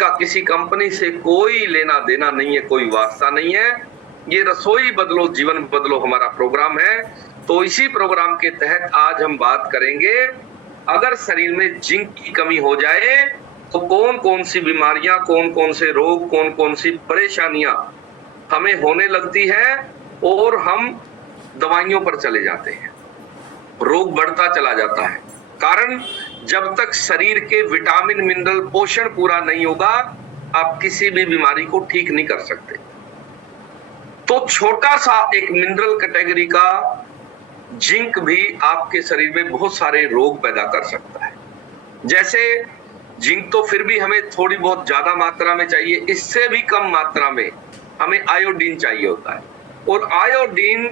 इसका किसी कंपनी से कोई लेना देना नहीं है, कोई वास्ता नहीं है। ये रसोई बदलो जीवन बदलो हमारा प्रोग्राम है। तो इसी प्रोग्राम के तहत आज हम बात करेंगे, अगर शरीर में जिंक की कमी हो जाए तो कौन कौन सी बीमारियां, कौन कौन से रोग, कौन कौन सी परेशानियां हमें होने लगती है और हम दवाइयों पर चले जाते हैं, रोग बढ़ता चला जाता है। कारण जब तक शरीर के विटामिन मिनरल पोषण पूरा नहीं होगा, आप किसी भी बीमारी को ठीक नहीं कर सकते। तो छोटा सा एक मिनरल कैटेगरी का जिंक भी आपके शरीर में बहुत सारे रोग पैदा कर सकता है। जैसे जिंक तो फिर भी हमें थोड़ी बहुत ज्यादा मात्रा में चाहिए, इससे भी कम मात्रा में हमें आयोडीन चाहिए होता है। और आयोडीन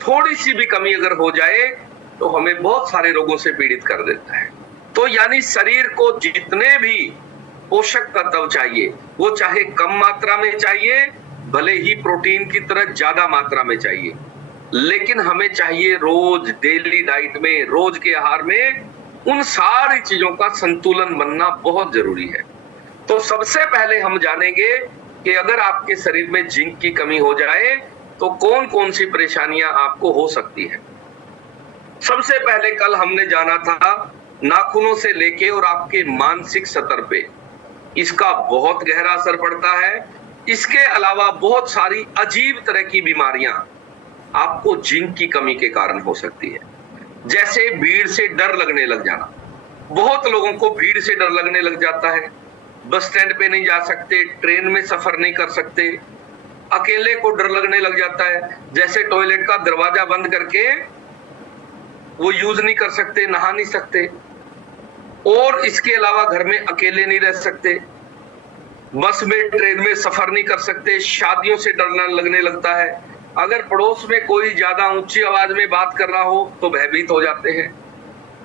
थोड़ी सी भी कमी अगर हो जाए तो हमें बहुत सारे रोगों से पीड़ित कर देता है। तो यानी शरीर को जितने भी पोषक तत्व चाहिए वो चाहे कम मात्रा में चाहिए, भले ही प्रोटीन की तरह ज्यादा मात्रा में चाहिए, लेकिन हमें चाहिए रोज डेली डाइट में, रोज के आहार में उन सारी चीजों का संतुलन बनना बहुत जरूरी है। तो सबसे पहले हम जानेंगे कि अगर आपके शरीर में जिंक की कमी हो जाए तो कौन कौन सी परेशानियां आपको हो सकती है। सबसे पहले कल हमने जाना था नाखूनों से लेके और आपके मानसिक स्तर पे इसका बहुत गहरा असर पड़ता है। इसके अलावा बहुत सारी अजीब तरह की बीमारियां आपको जिंक की कमी के कारण हो सकती है। जैसे भीड़ से डर लगने लग जाना, बहुत लोगों को भीड़ से डर लगने लग जाता है। बस स्टैंड पे नहीं जा सकते, ट्रेन में सफर नहीं कर सकते, अकेले को डर लगने लग जाता है। जैसे टॉयलेट का दरवाजा बंद करके वो यूज नहीं कर सकते, नहा नहीं सकते। और इसके अलावा घर में अकेले नहीं रह सकते, बस में ट्रेन में सफर नहीं कर सकते, शादियों से डरना लगने लगता है। अगर पड़ोस में कोई ज्यादा ऊंची आवाज में बात कर रहा हो तो भयभीत हो जाते हैं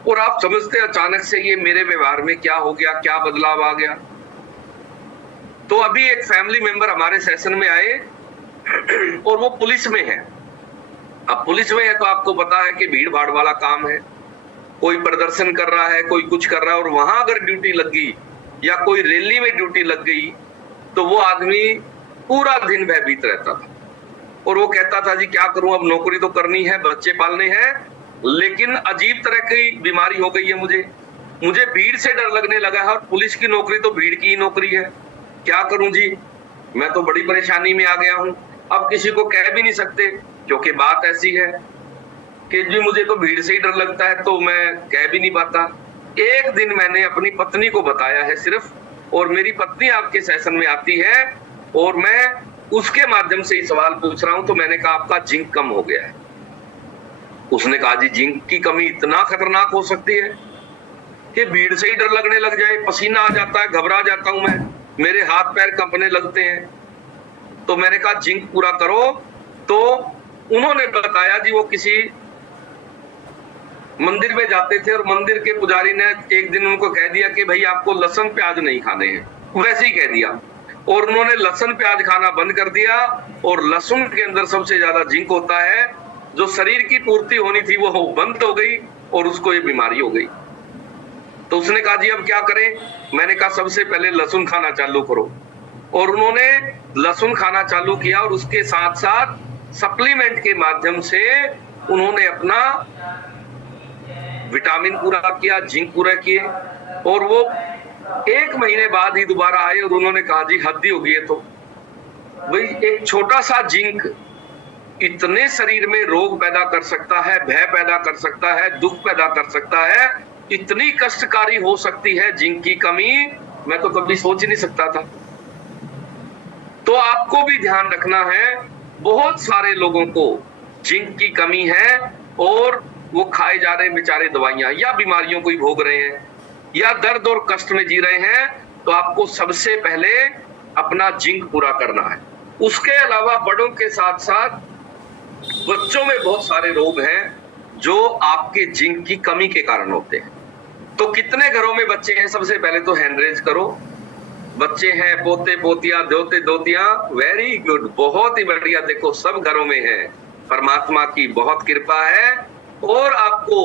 और आप समझते अचानक से ये मेरे व्यवहार में क्या हो गया, क्या बदलाव आ गया। तो अभी एक फैमिली मेंबर हमारे सेशन में आए और वो पुलिस में है। अब पुलिस में है तो आपको पता है कि भीड़ भाड़ वाला काम है, कोई प्रदर्शन कर रहा है, कोई कुछ कर रहा है, और वहां अगर ड्यूटी लग गई या कोई रैली में ड्यूटी लग गई तो वो आदमी पूरा दिन भयभीत रहता था। और वो कहता था जी क्या करूं, अब नौकरी तो करनी है, बच्चे पालने हैं, लेकिन अजीब तरह की बीमारी हो गई है मुझे भीड़ से डर लगने लगा है, और पुलिस की नौकरी तो भीड़ की ही नौकरी है, क्या करूं जी, मैं तो बड़ी परेशानी में आ गया हूं। अब किसी को कह भी नहीं सकते क्योंकि बात ऐसी है कि जी मुझे तो भीड़ से ही डर लगता है, तो मैं कह भी नहीं पाता। एक दिन मैंने अपनी पत्नी को बताया है सिर्फ, और मेरी पत्नी आपके सेशन में आती है और मैं उसके माध्यम से ही सवाल पूछ रहा हूं। तो मैंने कहा आपका जिंक कम हो गया है। उसने कहा जी जिंक की कमी इतना खतरनाक हो सकती है कि भीड़ से ही डर लगने लग जाए, पसीना आ जाता है, घबरा जाता हूं मैं, मेरे हाथ पैर कंपने लगते हैं। तो मैंने कहा जिंक पूरा करो। तो उन्होंने बताया जी वो किसी मंदिर में जाते थे और मंदिर के पुजारी ने एक दिन उनको कह दिया कि भाई आपको लहसुन प्याज नहीं खाने हैं, वैसे ही कह दिया, और उन्होंने लहसुन प्याज खाना बंद कर दिया। और लहसुन के अंदर सबसे ज्यादा जिंक होता है, जो शरीर की पूर्ति होनी थी वो बंद हो गई और उसको ये बीमारी हो गई। तो उसने कहा जी अब क्या करें। मैंने कहा सबसे पहले लहसुन खाना चालू करो। और उन्होंने लहसुन खाना चालू किया और उसके साथ साथ सप्लीमेंट के माध्यम से उन्होंने अपना विटामिन पूरा किया, जिंक पूरा किए। और वो 1 महीने बाद ही दोबारा आए और उन्होंने कहा जी हद हो गई है। तो भाई एक छोटा सा जिंक इतने शरीर में रोग पैदा कर सकता है, भय पैदा कर सकता है, दुख पैदा कर सकता है, इतनी कष्टकारी हो सकती है जिंक की कमी, मैं तो कभी सोच नहीं सकता था। तो आपको भी ध्यान रखना है, बहुत सारे लोगों को जिंक की कमी है और वो खाए जा रहे हैं बेचारे दवाइयां, या बीमारियों को ही भोग रहे हैं, या दर्द और कष्ट में जी रहे हैं। तो आपको सबसे पहले अपना जिंक पूरा करना है। उसके अलावा बड़ों के साथ साथ बच्चों में बहुत सारे रोग हैं जो आपके जिंक की कमी के कारण होते हैं। तो कितने घरों में बच्चे हैं, सबसे पहले तो हैंड रेज करो। बच्चे हैं, पोते पोतियां, दोते दोतियां, वेरी गुड, बहुत ही बढ़िया। देखो सब घरों में है, परमात्मा की बहुत कृपा है। और आपको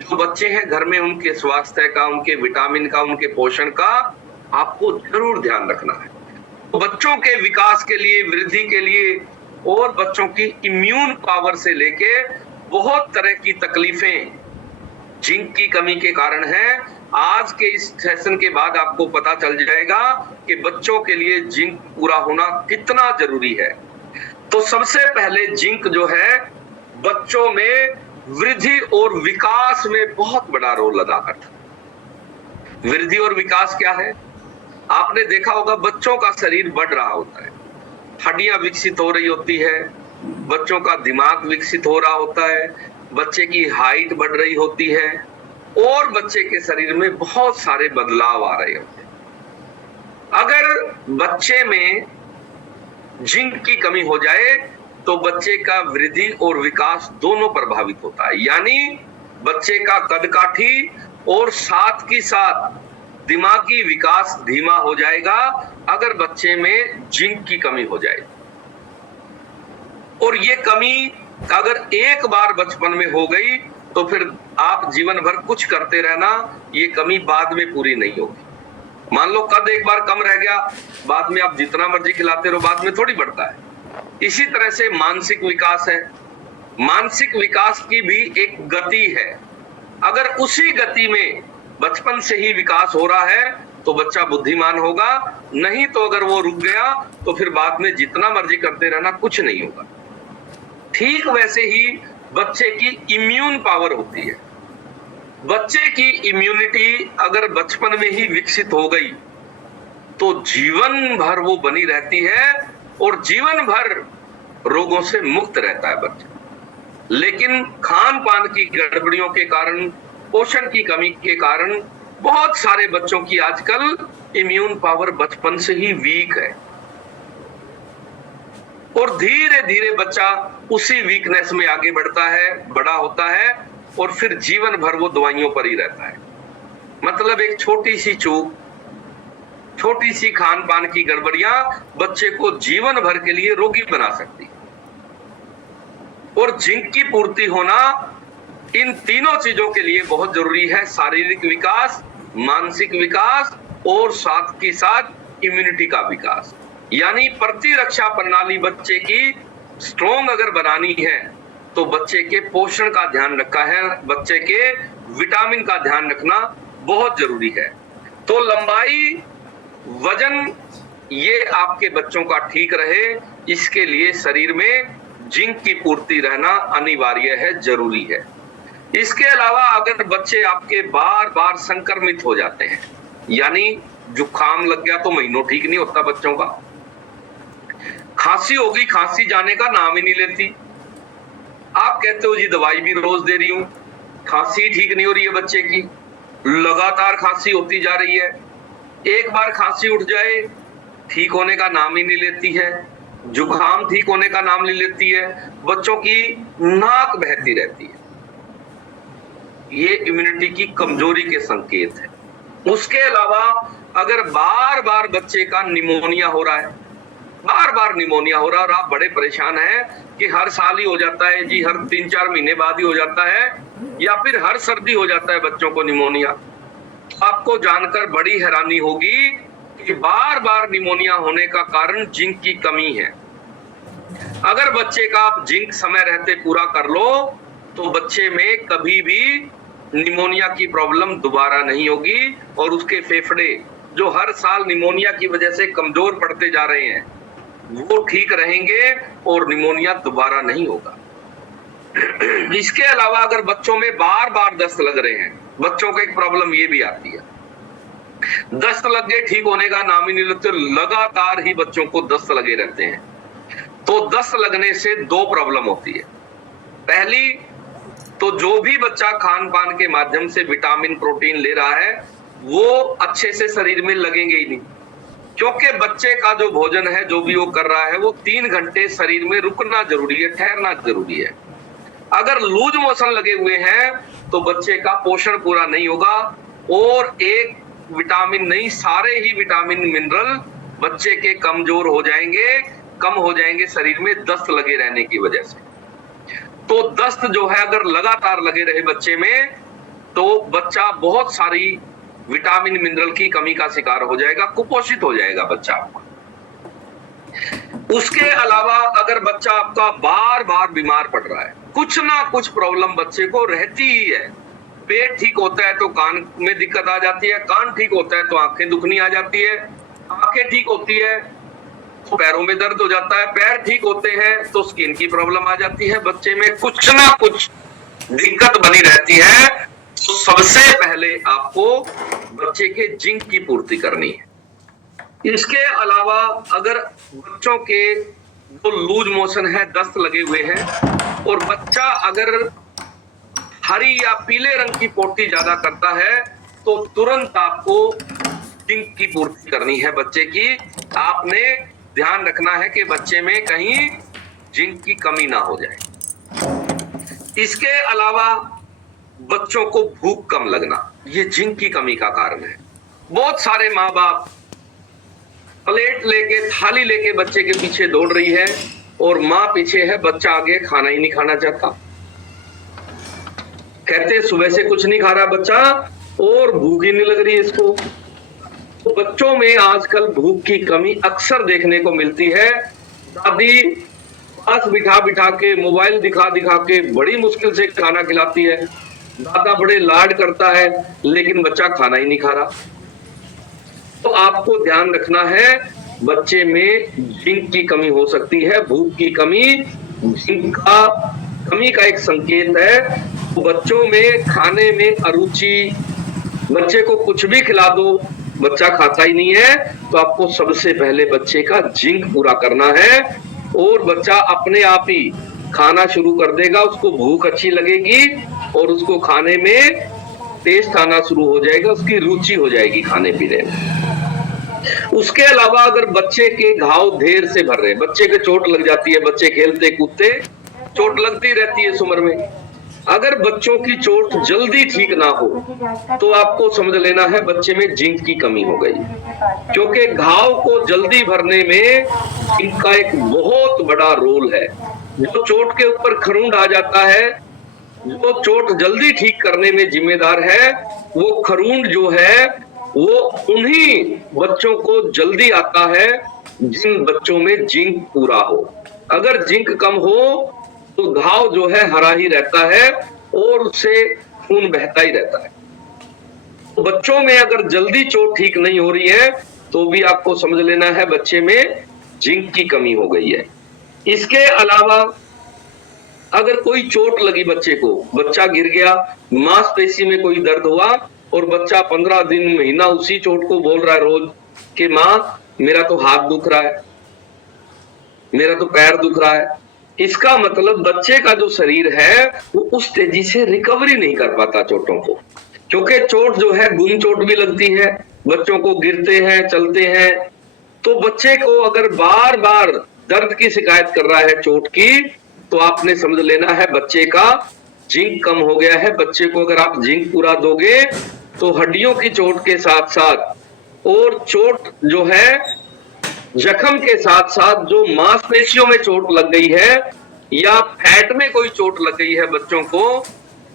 जो बच्चे हैं घर में, उनके स्वास्थ्य का, उनके विटामिन का, उनके पोषण का आपको जरूर ध्यान रखना है। तो बच्चों के विकास के लिए, वृद्धि के लिए और बच्चों की इम्यून पावर से लेके बहुत तरह की तकलीफें जिंक की कमी के कारण है। आज के इस सेशन के बाद आपको पता चल जाएगा कि बच्चों के लिए जिंक पूरा होना कितना जरूरी है। तो सबसे पहले जिंक जो है बच्चों में वृद्धि और विकास में बहुत बड़ा रोल अदा करता है। वृद्धि और विकास क्या है? आपने देखा होगा बच्चों का शरीर बढ़ रहा होता है, हड्डियां विकसित हो रही होती है, बच्चों का दिमाग विकसित हो रहा होता है, बच्चे की हाइट बढ़ रही होती है और बच्चे के शरीर में बहुत सारे बदलाव आ रहे होते हैं। अगर बच्चे में जिंक की कमी हो जाए तो बच्चे का वृद्धि और विकास दोनों प्रभावित होता है, यानी बच्चे का कदकाठी और साथ ही साथ दिमागी विकास धीमा हो जाएगा अगर बच्चे में जिंक की कमी हो जाए। और ये कमी अगर एक बार बचपन में हो गई तो फिर आप जीवन भर कुछ करते रहना, ये कमी बाद में पूरी नहीं होगी। मान लो कद एक बार कम रह गया, बाद में आप जितना मर्जी खिलाते रहो, बाद में थोड़ी बढ़ता है। इसी तरह से मानसिक विकास है, मानसिक विकास की भी एक गति है। अगर उसी गति में बचपन से ही विकास हो रहा है तो बच्चा बुद्धिमान होगा, नहीं तो अगर वो रुक गया तो फिर बाद में जितना मर्जी करते रहना कुछ नहीं होगा। ठीक वैसे ही बच्चे की इम्यून पावर होती है। बच्चे की इम्यूनिटी अगर बचपन में ही विकसित हो गई तो जीवन भर वो बनी रहती है और जीवन भर रोगों से मुक्त रहता है बच्चा। लेकिन खान पान की गड़बड़ियों के कारण, पोषण की कमी के कारण बहुत सारे बच्चों की आजकल इम्यून पावर बचपन से ही वीक है और धीरे धीरे बच्चा उसी वीकनेस में आगे बढ़ता है, बड़ा होता है और फिर जीवन भर वो दवाइयों पर ही रहता है। मतलब एक छोटी सी चूक, छोटी सी खान पान की गड़बड़ियां बच्चे को जीवन भर के लिए रोगी बना सकती है। और जिंक की पूर्ति होना इन तीनों चीजों के लिए बहुत जरूरी है, शारीरिक विकास, मानसिक विकास और साथ ही साथ इम्यूनिटी का विकास। यानी प्रतिरक्षा प्रणाली बच्चे की स्ट्रॉन्ग अगर बनानी है तो बच्चे के पोषण का ध्यान रखा है, बच्चे के विटामिन का ध्यान रखना बहुत जरूरी है। तो लंबाई, वजन ये आपके बच्चों का ठीक रहे, इसके लिए शरीर में जिंक की पूर्ति रहना अनिवार्य है, जरूरी है। इसके अलावा अगर बच्चे आपके बार बार संक्रमित हो जाते हैं, यानी जुकाम लग गया तो महीनों ठीक नहीं होता बच्चों का, खांसी होगी, खांसी जाने का नाम ही नहीं लेती, आप कहते हो जी दवाई भी रोज दे रही हूं, खांसी ठीक नहीं हो रही है बच्चे की, लगातार खांसी होती जा रही है, एक बार खांसी उठ जाए ठीक होने का नाम ही नहीं लेती है, जुकाम ठीक होने का नाम नहीं लेती है, बच्चों की नाक बहती रहती है, ये इम्यूनिटी की कमजोरी के संकेत है। उसके अलावा अगर बार बार बच्चे का निमोनिया हो रहा है, बार बार निमोनिया हो रहा है और आप बड़े परेशान हैं कि हर साल ही हो जाता है जी, हर 3-4 महीने बाद ही हो जाता है, या फिर हर सर्दी हो जाता है बच्चों को निमोनिया, आपको जानकर बड़ी हैरानी होगी कि बार बार निमोनिया होने का कारण जिंक की कमी है। अगर बच्चे का आप जिंक समय रहते पूरा कर लो तो बच्चे में कभी भी निमोनिया की प्रॉब्लम दोबारा नहीं होगी और उसके फेफड़े जो हर साल निमोनिया की वजह से कमजोर पड़ते जा रहे हैं वो ठीक रहेंगे और निमोनिया दोबारा नहीं होगा। इसके अलावा अगर बच्चों में बार बार दस्त लग रहे हैं, बच्चों को एक प्रॉब्लम ये भी आती है, दस्त लग गए ठीक होने का नाम ही नहीं लेते, लगातार ही बच्चों को दस्त लगे रहते हैं। तो दस्त लगने से दो प्रॉब्लम होती है। पहली तो जो भी बच्चा खान पान के माध्यम से विटामिन प्रोटीन ले रहा है वो अच्छे से शरीर में लगेंगे ही नहीं, क्योंकि बच्चे का जो भोजन है, जो भी वो कर रहा है, वो 3 घंटे शरीर में रुकना जरूरी है, ठहरना जरूरी है। अगर लूज मोशन लगे हुए हैं तो बच्चे का पोषण पूरा नहीं होगा और एक विटामिन नहीं, सारे ही विटामिन मिनरल बच्चे के कमजोर हो जाएंगे, कम हो जाएंगे शरीर में दस्त लगे रहने की वजह से। तो दस्त जो है अगर लगातार लगे रहे बच्चे में तो बच्चा बहुत सारी विटामिन मिनरल की कमी का शिकार हो जाएगा, कुपोषित हो जाएगा बच्चा आपका। उसके अलावा अगर बच्चा आपका बार बार बीमार पड़ रहा है, कुछ ना कुछ प्रॉब्लम बच्चे को रहती ही है, पेट ठीक होता है तो कान में दिक्कत आ जाती है, कान ठीक होता है तो आंखें दुखनी आ जाती है, आंखें ठीक होती है तो पैरों में दर्द हो जाता है, पैर ठीक होते हैं तो स्किन की प्रॉब्लम आ जाती है, बच्चे में कुछ ना कुछ दिक्कत बनी रहती है। तो सबसे पहले आपको बच्चे के जिंक की पूर्ति करनी है। इसके अलावा अगर बच्चों के जो लूज मोशन है, दस्त लगे हुए हैं, और बच्चा अगर हरी या पीले रंग की पोटी ज्यादा करता है तो तुरंत आपको जिंक की पूर्ति करनी है बच्चे की। आपने ध्यान रखना है कि बच्चे में कहीं जिंक की कमी ना हो जाए। इसके अलावा बच्चों को भूख कम लगना, ये जिंक की कमी का कारण है। बहुत सारे माँ बाप प्लेट लेके, थाली लेके बच्चे के पीछे दौड़ रही है और माँ पीछे है, बच्चा आगे खाना ही नहीं खाना चाहता। कहते सुबह से कुछ नहीं खा रहा बच्चा और भूख ही नहीं लग रही इसको। तो बच्चों में आजकल भूख की कमी अक्सर देखने को मिलती है। दादी पास बिठा बिठा के, मोबाइल दिखा दिखा के बड़ी मुश्किल से खाना खिलाती है, दादा बड़े लाड करता है, लेकिन बच्चा खाना ही नहीं खा रहा। तो आपको ध्यान रखना है, बच्चे में जिंक की कमी हो सकती है। भूख की कमी जिंक का कमी का एक संकेत है। बच्चों में खाने में अरुचि, बच्चे को कुछ भी खिला दो बच्चा खाता ही नहीं है, तो आपको सबसे पहले बच्चे का जिंक पूरा करना है और बच्चा अपने आप ही खाना शुरू कर देगा, उसको भूख अच्छी लगेगी और उसको खाने में टेस्ट आना शुरू हो जाएगा, उसकी रुचि हो जाएगी खाने पीने में। उसके अलावा अगर बच्चे के घाव ढेर से भर रहे हैं, बच्चे के चोट लग जाती है, बच्चे खेलते कूदते चोट लगती रहती है इस उम्र में, अगर बच्चों की चोट जल्दी ठीक ना हो तो आपको समझ लेना है बच्चे में जिंक की कमी हो गई, क्योंकि घाव को जल्दी भरने में जिंक का एक बहुत बड़ा रोल है। जो चोट के ऊपर खरूंड आ जाता है, जो चोट जल्दी ठीक करने में जिम्मेदार है, वो खरूंड जो है वो उन्हीं बच्चों को जल्दी आता है जिन बच्चों में जिंक पूरा हो। अगर जिंक कम हो तो घाव जो है हरा ही रहता है और उससे खून बहता ही रहता है। तो बच्चों में अगर जल्दी चोट ठीक नहीं हो रही है तो भी आपको समझ लेना है बच्चे में जिंक की कमी हो गई है। इसके अलावा अगर कोई चोट लगी बच्चे को, बच्चा गिर गया, मांसपेशी में कोई दर्द हुआ और बच्चा 15 दिन महीना उसी चोट को बोल रहा है रोज कि माँ मेरा तो हाथ दुख रहा है, मेरा तो पैर दुख रहा है, इसका मतलब बच्चे का जो शरीर है वो उस तेजी से रिकवरी नहीं कर पाता चोटों को। क्योंकि चोट जो है गुम चोट भी लगती है, बच्चों को गिरते हैं चलते हैं, तो बच्चे को अगर बार बार दर्द की शिकायत कर रहा है चोट की, तो आपने समझ लेना है बच्चे का जिंक कम हो गया है। बच्चे को अगर आप जिंक पूरा दोगे तो हड्डियों की चोट के साथ साथ और चोट जो है जख्म के साथ साथ जो मांसपेशियों में चोट लग गई है या फैट में कोई चोट लग गई है बच्चों को,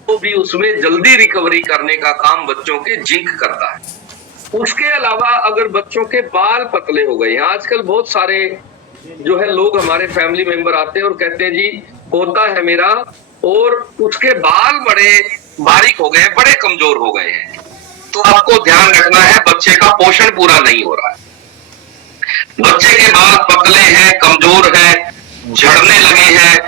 तो भी उसमें जल्दी रिकवरी करने का काम बच्चों के जिंक करता है। उसके अलावा अगर बच्चों के बाल पतले हो गए हैं, आजकल बहुत सारे जो है लोग हमारे फैमिली मेंबर आते हैं और कहते हैं जी पोता है मेरा और उसके बाल बड़े बारीक हो गए हैं, बड़े कमजोर हो गए हैं, तो आपको ध्यान रखना है बच्चे का पोषण पूरा नहीं हो रहा है। बच्चे के बाल पतले हैं, कमजोर हैं, झड़ने लगे हैं,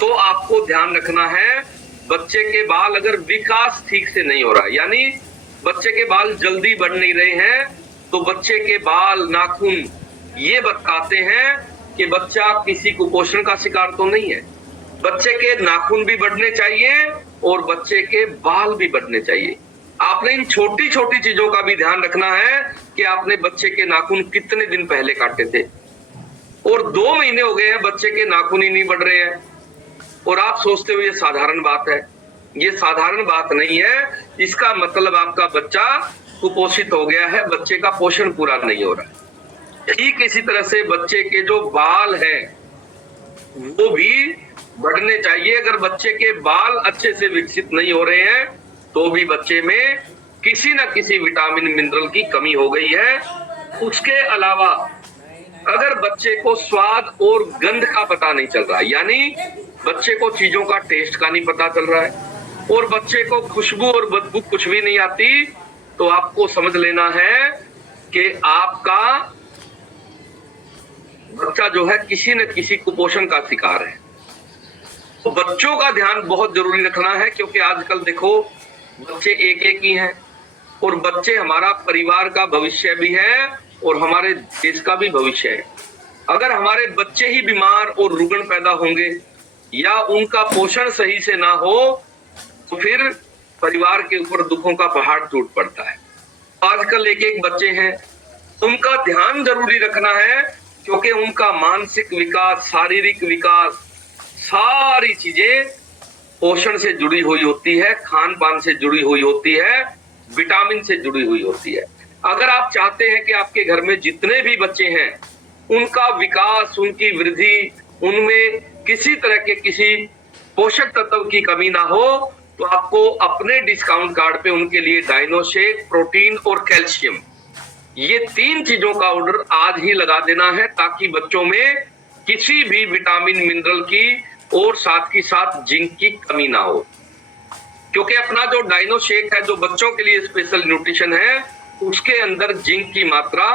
तो आपको ध्यान रखना है बच्चे के बाल अगर विकास ठीक से नहीं हो रहा है, यानी बच्चे के बाल जल्दी बढ़ नहीं रहे हैं, तो बच्चे के बाल नाखून ये बताते हैं कि बच्चा किसी कुपोषण का शिकार तो नहीं है। बच्चे के नाखून भी बढ़ने चाहिए और बच्चे के बाल भी बढ़ने चाहिए। आपने इन छोटी छोटी चीजों का भी ध्यान रखना है कि आपने बच्चे के नाखून कितने दिन पहले काटे थे और 2 महीने हो गए हैं बच्चे के नाखून ही नहीं बढ़ रहे हैं, और आप सोचते हो ये साधारण बात है। ये साधारण बात नहीं है, इसका मतलब आपका बच्चा कुपोषित हो गया है, बच्चे का पोषण पूरा नहीं हो रहा है। ठीक इसी तरह से बच्चे के जो बाल हैं वो भी बढ़ने चाहिए। अगर बच्चे के बाल अच्छे से विकसित नहीं हो रहे हैं तो भी बच्चे में किसी न किसी विटामिन मिनरल की कमी हो गई है। उसके अलावा अगर बच्चे को स्वाद और गंध का पता नहीं चल रहा, यानी बच्चे को चीजों का टेस्ट का नहीं पता चल रहा है और बच्चे को खुशबू और बदबू कुछ भी नहीं आती, तो आपको समझ लेना है कि आपका बच्चा जो है किसी न किसी कुपोषण का शिकार है। तो बच्चों का ध्यान बहुत जरूरी रखना है, क्योंकि आजकल देखो बच्चे एक एक ही हैं और बच्चे हमारा परिवार का भविष्य भी है और हमारे देश का भी भविष्य है। अगर हमारे बच्चे ही बीमार और रुग्ण पैदा होंगे या उनका पोषण सही से ना हो तो फिर परिवार के ऊपर दुखों का पहाड़ टूट पड़ता है। आजकल एक एक बच्चे हैं, उनका ध्यान जरूरी रखना है, क्योंकि उनका मानसिक विकास, शारीरिक विकास, सारी चीजें पोषण से जुड़ी हुई होती है, खान पान से जुड़ी हुई होती है, विटामिन से जुड़ी हुई होती है। अगर आप चाहते हैं कि आपके घर में जितने भी बच्चे हैं उनका विकास, उनकी वृद्धि, उनमें किसी तरह के किसी पोषक तत्व की कमी ना हो, तो आपको अपने डिस्काउंट कार्ड पे उनके लिए डायनोशेक, प्रोटीन और कैल्शियम, ये 3 चीजों का ऑर्डर आज ही लगा देना है, ताकि बच्चों में किसी भी विटामिन मिनरल की और साथ ही साथ जिंक की कमी ना हो। क्योंकि अपना जो डायनोशेक है, जो बच्चों के लिए स्पेशल न्यूट्रिशन है, उसके अंदर जिंक की मात्रा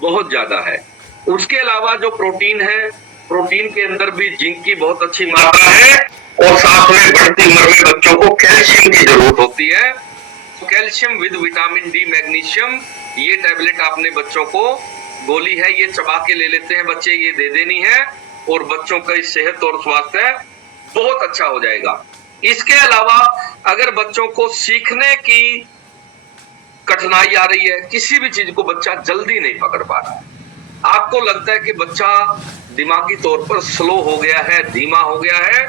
बहुत ज्यादा है। उसके अलावा जो प्रोटीन है, प्रोटीन के अंदर भी जिंक की बहुत अच्छी मात्रा है और साथ में बढ़ती उम्र में बच्चों को कैल्शियम की जरूरत होती है। तो calcium with vitamin D, magnesium, ये टैबलेट आपने बच्चों को गोली है, ये चबा के ले लेते हैं बच्चे, ये दे देनी है और बच्चों का सेहत और स्वास्थ्य बहुत अच्छा हो जाएगा। इसके अलावा अगर बच्चों को सीखने की कठिनाई आ रही है, किसी भी चीज को बच्चा जल्दी नहीं पकड़ पा रहा, आपको लगता है कि बच्चा दिमागी तौर पर स्लो हो गया है, धीमा हो गया है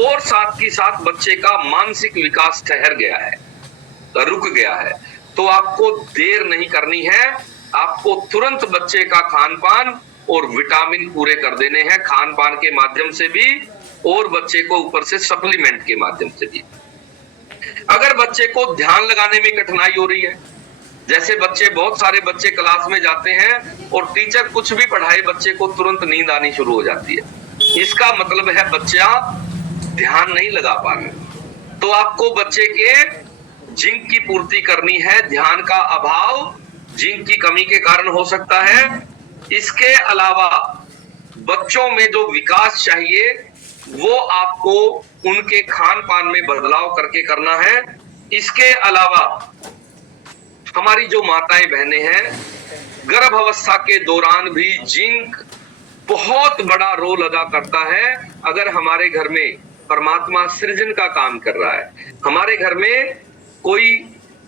और साथ ही साथ बच्चे का मानसिक विकास ठहर गया है, रुक गया है, तो आपको देर नहीं करनी है। आपको तुरंत बच्चे का खान पान और विटामिन पूरे कर देने हैं, खान पान के माध्यम से भी और बच्चे को ऊपर से सप्लीमेंट के माध्यम से भी। अगर बच्चे को ध्यान लगाने में कठिनाई हो रही है, जैसे बच्चे, बहुत सारे बच्चे क्लास में जाते हैं और टीचर कुछ भी पढ़ाए, बच्चे को तुरंत नींद आनी शुरू हो जाती है, इसका मतलब है बच्चा ध्यान नहीं लगा पा रहा। तो आपको बच्चे के जिंक की पूर्ति करनी है। ध्यान का अभाव जिंक की कमी के कारण हो सकता है। इसके अलावा बच्चों में जो विकास चाहिए वो आपको उनके खान पान में बदलाव करके करना है। इसके अलावा हमारी जो माताएं बहनें हैं, गर्भ अवस्था के दौरान भी जिंक बहुत बड़ा रोल अदा करता है। अगर हमारे घर में परमात्मा सृजन का काम कर रहा है, हमारे घर में कोई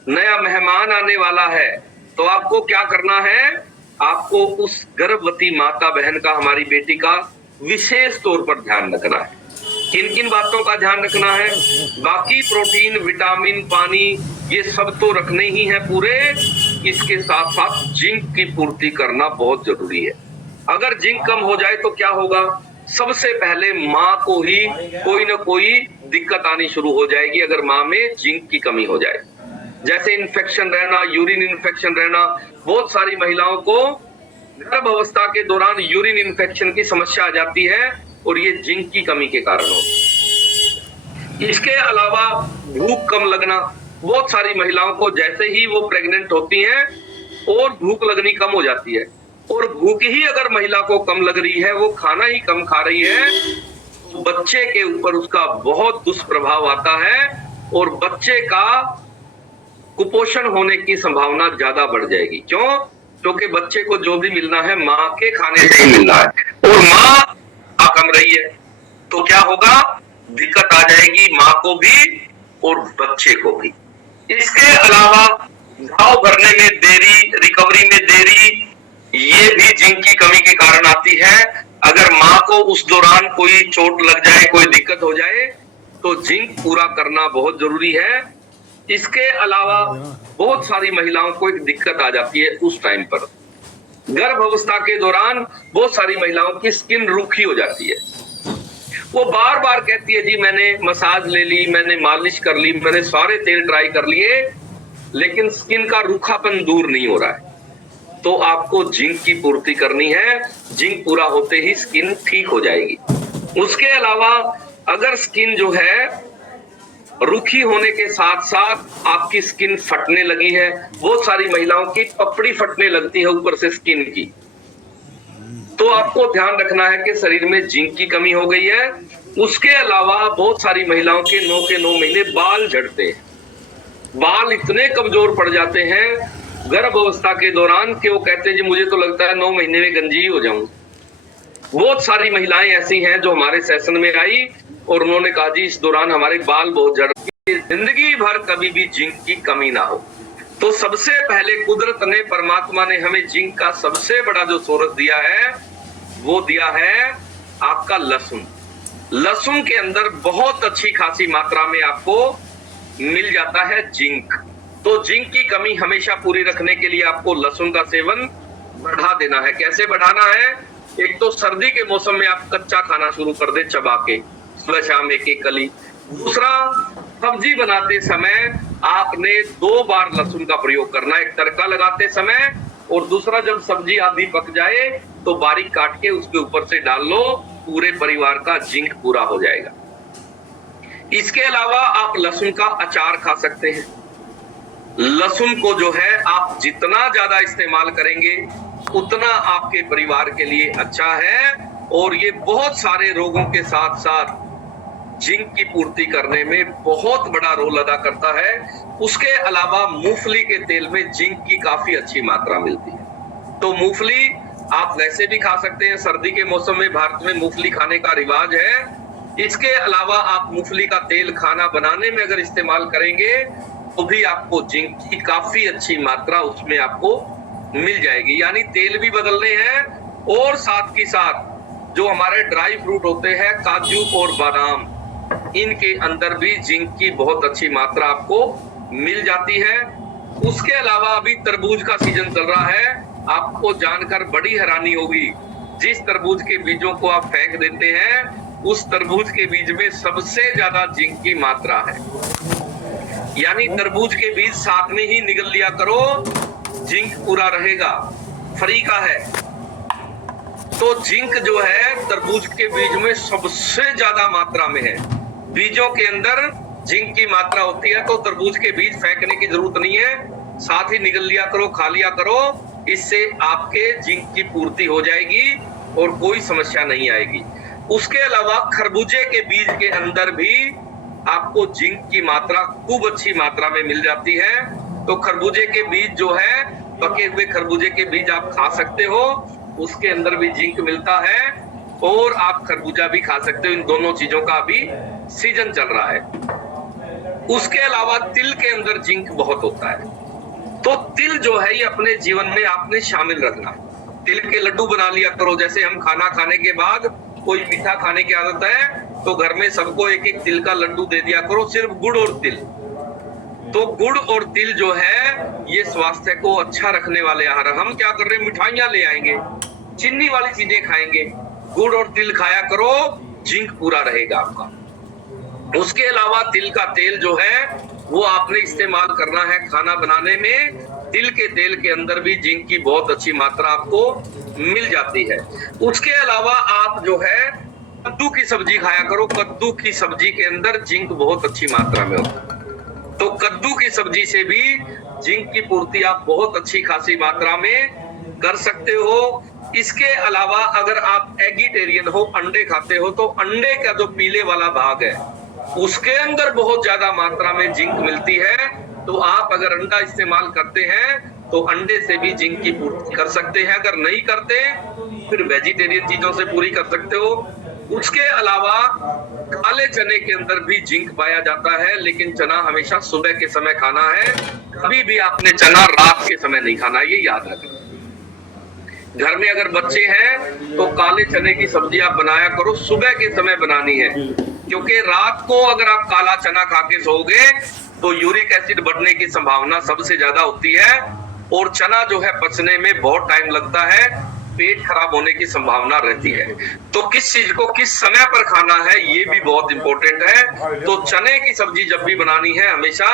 नया मेहमान आने वाला है, तो आपको क्या करना है, आपको उस गर्भवती माता बहन का, हमारी बेटी का विशेष तौर पर ध्यान रखना है। किन किन बातों का ध्यान रखना है? बाकी प्रोटीन, विटामिन, पानी, ये सब तो रखने ही है पूरे, इसके साथ साथ जिंक की पूर्ति करना बहुत जरूरी है। अगर जिंक कम हो जाए तो क्या होगा? सबसे पहले माँ को ही कोई ना कोई दिक्कत आनी शुरू हो जाएगी अगर माँ में जिंक की कमी हो जाए। जैसे इन्फेक्शन रहना, यूरिन इन्फेक्शन रहना, बहुत सारी महिलाओं को गर्भ अवस्था के दौरान यूरिन इन्फेक्शन की समस्या आ जाती है और ये जिंक की कमी के कारण होती है। इसके अलावा भूख कम लगना, बहुत सारी महिलाओं को जैसे ही वो प्रेग्नेंट होती हैं और भूख लगनी कम हो जाती है, और भूख ही अगर महिला को कम लग रही है, वो खाना ही कम खा रही है, तो बच्चे के ऊपर उसका बहुत दुष्प्रभाव आता है और बच्चे का कुपोषण होने की संभावना ज्यादा बढ़ जाएगी। क्यों? क्योंकि बच्चे को जो भी मिलना है माँ के खाने से ही मिलना है और माँ कम रही है तो क्या होगा? दिक्कत आ जाएगी माँ को भी और बच्चे को भी। इसके अलावा घाव भरने में देरी, रिकवरी में देरी, ये भी जिंक की कमी के कारण आती है। अगर माँ को उस दौरान कोई चोट लग जाए, कोई दिक्कत हो जाए, तो जिंक पूरा करना बहुत जरूरी है। इसके अलावा बहुत सारी महिलाओं को एक दिक्कत आ जाती है उस टाइम पर, गर्भ अवस्था के दौरान बहुत सारी महिलाओं की स्किन रूखी हो जाती है। वो बार बार कहती है जी मैंने मसाज ले ली, मैंने मालिश कर ली, मैंने सारे तेल ट्राई कर लिए, लेकिन स्किन का रूखापन दूर नहीं हो रहा है, तो आपको जिंक की पूर्ति करनी है। जिंक पूरा होते ही स्किन ठीक हो जाएगी। उसके अलावा अगर स्किन जो है रूखी होने के साथ साथ आपकी स्किन फटने लगी है, बहुत सारी महिलाओं की पपड़ी फटने लगती है ऊपर से स्किन की, तो आपको ध्यान रखना है कि शरीर में जिंक की कमी हो गई है। उसके अलावा बहुत सारी महिलाओं के 9 महीने बाल झड़ते हैं, बाल इतने कमजोर पड़ जाते हैं गर्भ अवस्था के दौरान कि वो कहते हैं जी मुझे तो लगता है 9 महीने में गंजी ही हो जाऊं। बहुत सारी महिलाएं ऐसी हैं जो हमारे सेशन में आई और उन्होंने कहा जी इस दौरान हमारे बाल बहुत झड़, जिंदगी भर कभी भी जिंक की कमी ना हो। तो सबसे पहले कुदरत ने, परमात्मा ने हमें जिंक का सबसे बड़ा जो सोर्स दिया है वो दिया है आपका लहसुन। लहसुन के अंदर बहुत अच्छी खासी मात्रा में आपको मिल जाता है जिंक। तो जिंक की कमी हमेशा पूरी रखने के लिए आपको लहसुन का सेवन बढ़ा देना है। कैसे बढ़ाना है? एक तो सर्दी के मौसम में आप कच्चा खाना शुरू कर दे चबा के, सुबह शाम एक कली। दूसरा, सब्जी बनाते समय आपने 2 बार लहसुन का प्रयोग करना, एक तड़का लगाते समय और दूसरा जब सब्जी आधी पक जाए तो बारीक काट के उसके ऊपर से डाल लो, पूरे परिवार का जिंक पूरा हो जाएगा। इसके अलावा आप लहसुन का अचार खा सकते हैं। लहसुन को जो है आप जितना ज्यादा इस्तेमाल करेंगे उतना आपके परिवार के लिए अच्छा है और ये बहुत सारे रोगों के साथ साथ जिंक की पूर्ति करने में बहुत बड़ा रोल अदा करता है। उसके अलावा मूंगफली के तेल में जिंक की काफी अच्छी मात्रा मिलती है, तो मूंगफली आप वैसे भी खा सकते हैं। सर्दी के मौसम में भारत में मूंगफली खाने का रिवाज है। इसके अलावा आप मूंगफली का तेल खाना बनाने में अगर इस्तेमाल करेंगे तो भी आपको जिंक की काफी अच्छी मात्रा उसमें आपको मिल जाएगी। यानी तेल भी बदलने हैं और साथ ही साथ जो हमारे ड्राई फ्रूट होते हैं काजू और बादाम, इनके अंदर भी जिंक की बहुत अच्छी मात्रा आपको मिल जाती है। उसके अलावा अभी तरबूज का सीजन चल रहा है, आपको जानकर बड़ी हैरानी होगी, जिस तरबूज के बीजों को आप फेंक देते हैं उस तरबूज के बीज में सबसे ज्यादा जिंक की मात्रा है। यानी तरबूज के बीज साथ में ही निगल लिया करो, जिंक पूरा रहेगा, फ्री का है। तो जिंक जो है तरबूज के बीज में सबसे ज्यादा मात्रा में है। बीजों के अंदर जिंक की मात्रा होती है, तो तरबूज के बीज फेंकने की जरूरत नहीं है, साथ ही निगल लिया करो, खा लिया करो। इससे आपके जिंक की पूर्ति हो जाएगी और कोई समस्या नहीं आएगी। उसके अलावा खरबूजे के बीज के अंदर भी आपको जिंक की मात्रा खूब अच्छी मात्रा में मिल जाती है। तो खरबूजे के बीज जो है, पके हुए खरबूजे के बीज आप खा सकते हो, उसके अंदर भी जिंक मिलता है और आप खरबूजा भी खा सकते हो। इन दोनों चीजों का अभी सीजन चल रहा है। उसके अलावा तिल के अंदर जिंक बहुत होता है, तो तिल जो है ये अपने जीवन में आपने शामिल रखना। तिल के लड्डू बना लिया करो। जैसे हम खाना खाने के बाद कोई मीठा खाने की आदत है तो घर में सबको एक एक तिल का लड्डू दे दिया करो, सिर्फ गुड़ और तिल। तो गुड़ और तिल जो है ये स्वास्थ्य को अच्छा रखने वाले आहार। हम क्या कर रहे हैं, मिठाइयां ले आएंगे, चीनी वाली चीजें खाएंगे, गुड़ और तिल खाया करो, जिंक पूरा रहेगा आपका। उसके अलावा तिल का तेल जो है वो आपने इस्तेमाल करना है खाना बनाने में। तिल के तेल के अंदर भी जिंक की बहुत अच्छी मात्रा आपको मिल जाती है। उसके अलावा आप जो है कद्दू की सब्जी खाया करो। कद्दू की सब्जी के अंदर जिंक बहुत अच्छी मात्रा में होता है, तो कद्दू की सब्जी से भी जिंक की पूर्ति आप बहुत अच्छी खासी मात्रा में कर सकते हो। इसके अलावा अगर आप एगिटेरियन हो, अंडे खाते हो, तो अंडे का जो पीले वाला भाग है उसके अंदर बहुत ज्यादा मात्रा में जिंक मिलती है। तो आप अगर अंडा इस्तेमाल करते हैं तो अंडे से भी जिंक की पूर्ति कर सकते हैं। अगर नहीं करते फिर वेजिटेरियन चीजों से पूरी कर सकते हो। उसके अलावा काले चने के अंदर भी जिंक पाया जाता है, लेकिन चना हमेशा सुबह के समय खाना है, कभी भी आपने चना रात के समय नहीं खाना, ये याद रखना। घर में अगर बच्चे हैं तो काले चने की सब्जी आप बनाया करो, सुबह के समय बनानी है, क्योंकि रात को अगर आप काला चना खा के सोओगे तो यूरिक एसिड बढ़ने की संभावना सबसे ज्यादा होती है और चना जो है पचने में बहुत टाइम लगता है, पेट खराब होने की संभावना रहती है। तो किस चीज को किस समय पर खाना है ये भी बहुत इंपॉर्टेंट है। तो चने की सब्जी जब भी बनानी है हमेशा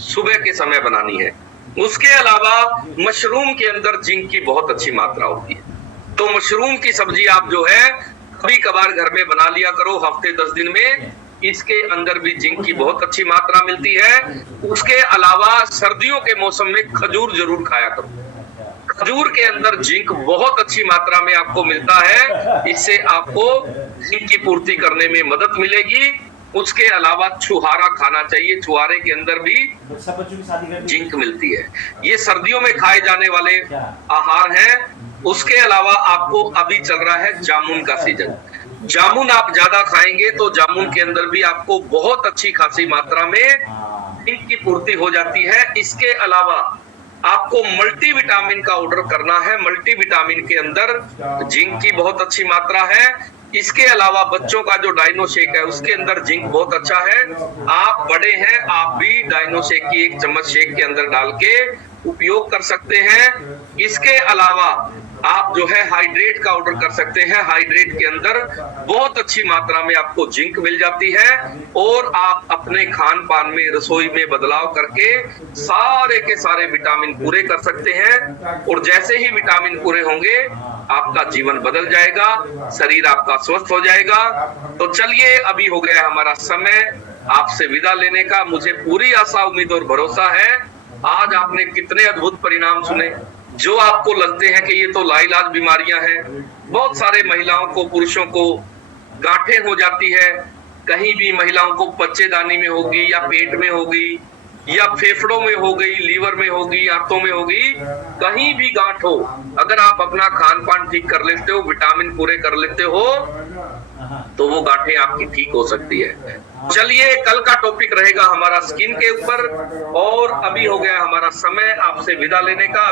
सुबह के समय बनानी है। उसके अलावा मशरूम के अंदर जिंक की बहुत अच्छी मात्रा होती है, तो मशरूम की सब्जी आप जो है कभी कभार घर में बना लिया करो, हफ्ते 10 दिन में। इसके अंदर भी जिंक की बहुत अच्छी मात्रा मिलती है। उसके अलावा सर्दियों के मौसम में खजूर जरूर खाया करो। खजूर के अंदर जिंक बहुत अच्छी मात्रा में आपको मिलता है, इससे आपको जिंक की पूर्ति करने में मदद मिलेगी। उसके अलावा छुहारा खाना चाहिए, छुहारे के अंदर भी जिंक मिलती है। ये सर्दियों में खाए जाने वाले आहार हैं। उसके अलावा आपको अभी चल रहा है जामुन का सीजन। जामुन आप ज्यादा खाएंगे तो जामुन के अंदर भी आपको बहुत अच्छी खासी मात्रा में जिंक की पूर्ति हो जाती है। इसके अलावा आपको मल्टीविटामिन का ऑर्डर करना है। मल्टीविटामिन के अंदर जिंक की बहुत अच्छी मात्रा है। इसके अलावा बच्चों का जो डाइनो शेक है उसके अंदर जिंक बहुत अच्छा है। आप बड़े हैं, आप भी डाइनो शेक की 1 चम्मच शेक के अंदर डाल के उपयोग कर सकते हैं। इसके अलावा आप जो है हाइड्रेट का ऑर्डर कर सकते हैं। हाइड्रेट के अंदर बहुत अच्छी मात्रा में आपको जिंक मिल जाती है और आप अपने खान पान में, रसोई में बदलाव करके सारे के सारे विटामिन पूरे कर सकते हैं। और जैसे ही विटामिन पूरे होंगे आपका जीवन बदल जाएगा, शरीर आपका स्वस्थ हो जाएगा। तो चलिए, अभी हो गया हमारा समय आपसे विदा लेने का। मुझे पूरी आशा, उम्मीद और भरोसा है आज आपने कितने अद्भुत परिणाम सुने, जो आपको लगते हैं कि ये तो लाइलाज बीमारियां हैं। बहुत सारे महिलाओं को, पुरुषों को गांठें हो जाती है, कहीं भी महिलाओं को बच्चेदानी में होगी या पेट में होगी या फेफड़ों में हो गई, लीवर में होगी, आंतों में होगी, कहीं भी गांठ हो, अगर आप अपना खान पान ठीक कर लेते हो, विटामिन पूरे कर लेते हो, तो वो गांठें आपकी ठीक हो सकती है। चलिए, कल का टॉपिक रहेगा हमारा स्किन के ऊपर। और अभी हो गया हमारा समय आपसे विदा लेने का।